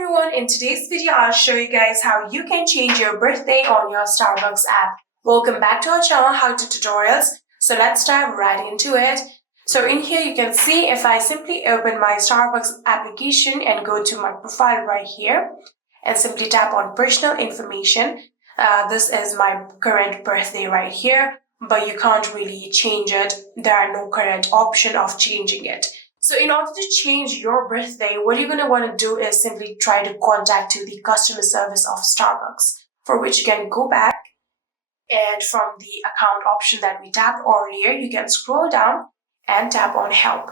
everyone, in today's video I'll show you guys how you can change your birthday on your Starbucks app. Welcome back to our channel, How To Tutorials. So let's dive right into it. So in here you can see if I simply open my Starbucks application and go to my profile right here and simply tap on personal information. This is my current birthday right here, but you can't really change it. There are no current option of changing it. So in order to change your birthday, what you're going to want to do is simply try to contact the customer service of Starbucks, for which you can go back, and from the account option that we tapped earlier, you can scroll down and tap on help.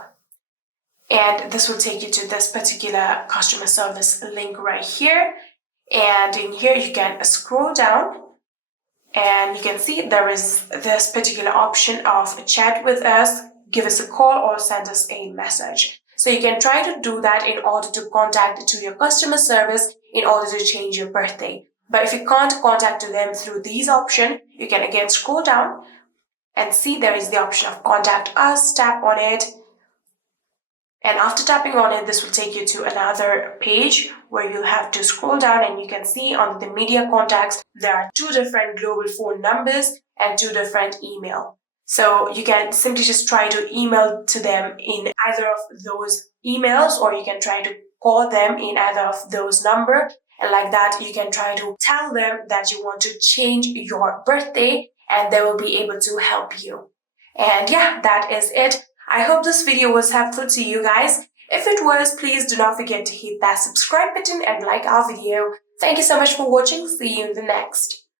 And this will take you to this particular customer service link right here. And in here, you can scroll down and you can see there is this particular option of chat with us, give us a call, or send us a message. So you can try to do that in order to contact to your customer service in order to change your birthday. But if you can't contact to them through these options, you can again scroll down and see there is the option of contact us, tap on it. And after tapping on it, this will take you to another page where you'll have to scroll down, and you can see under the media contacts, there are 2 different global phone numbers and 2 different email. So you can simply just try to email to them in either of those emails, or you can try to call them in either of those numbers. And like that, you can try to tell them that you want to change your birthday, and they will be able to help you. And yeah, that is it. I hope this video was helpful to you guys. If it was, please do not forget to hit that subscribe button and like our video. Thank you so much for watching. See you in the next.